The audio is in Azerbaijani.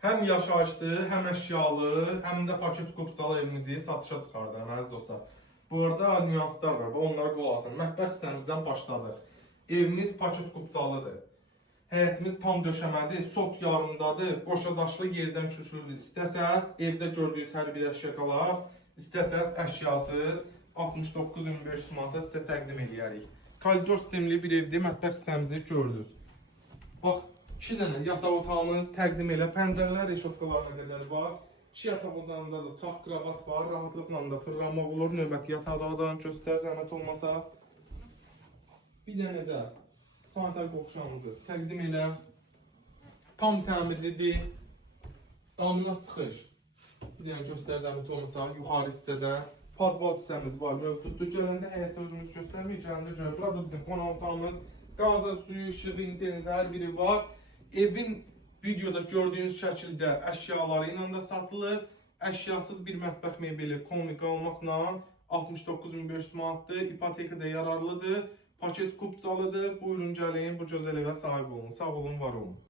Həm yaşayışlı, həm əşyalı, həm də paket kupçalı evimizi satışa çıxardıq əziz dostlar. Bu arada nüanslar var, onlara qulaq asın. Mətbəx hissəmizdən başladıq. Evimiz paket kupçalıdır. Həyətimiz tam döşəmədir, sot yarımdadır, qoşadaşlı yerdən küsülür. İstəsəz evdə gördüyünüz hər bir əşya qalar, istəsəz əşyasız 69.500 manata sizə təqdim edərik. Koridor sistemli bir evdə mətbəx hissəmizi gördünüz. Bax, 2 dənə yataq otağımız təqdim elə, pəncərələr reşotkalarına qədər var. 2 yataq otağında da taxt kravat var, rahatlıqla da fırlanmaq olur. Növbəti yataqlardan göstər, zəhmət olmasa. Bir dənə də sanitar qovşağımızı təqdim elə. Tam təmirlidir. Damına çıxış. Bir dənə göstər, zəhmət olmasa, yuxarı hissədən. Padval hissəmiz var, mövcuddur. Gələndə həyətdə özümüz göstərməyik, gələndə görür. Burada bizim qonaq otağımız, qaza, suyu, işığı, internet hər biri var. Evin videoda gördüyünüz şəkildə əşyaları ilə də satılır. Əşyasız bir mətbəx mebeli komik olmaqla 69.500 manatdır. İpotekada yararlıdır. Paket kupçalıdır. Buyurun gəlin, bu gözəl evə sahib olun. Sağ olun, var olun.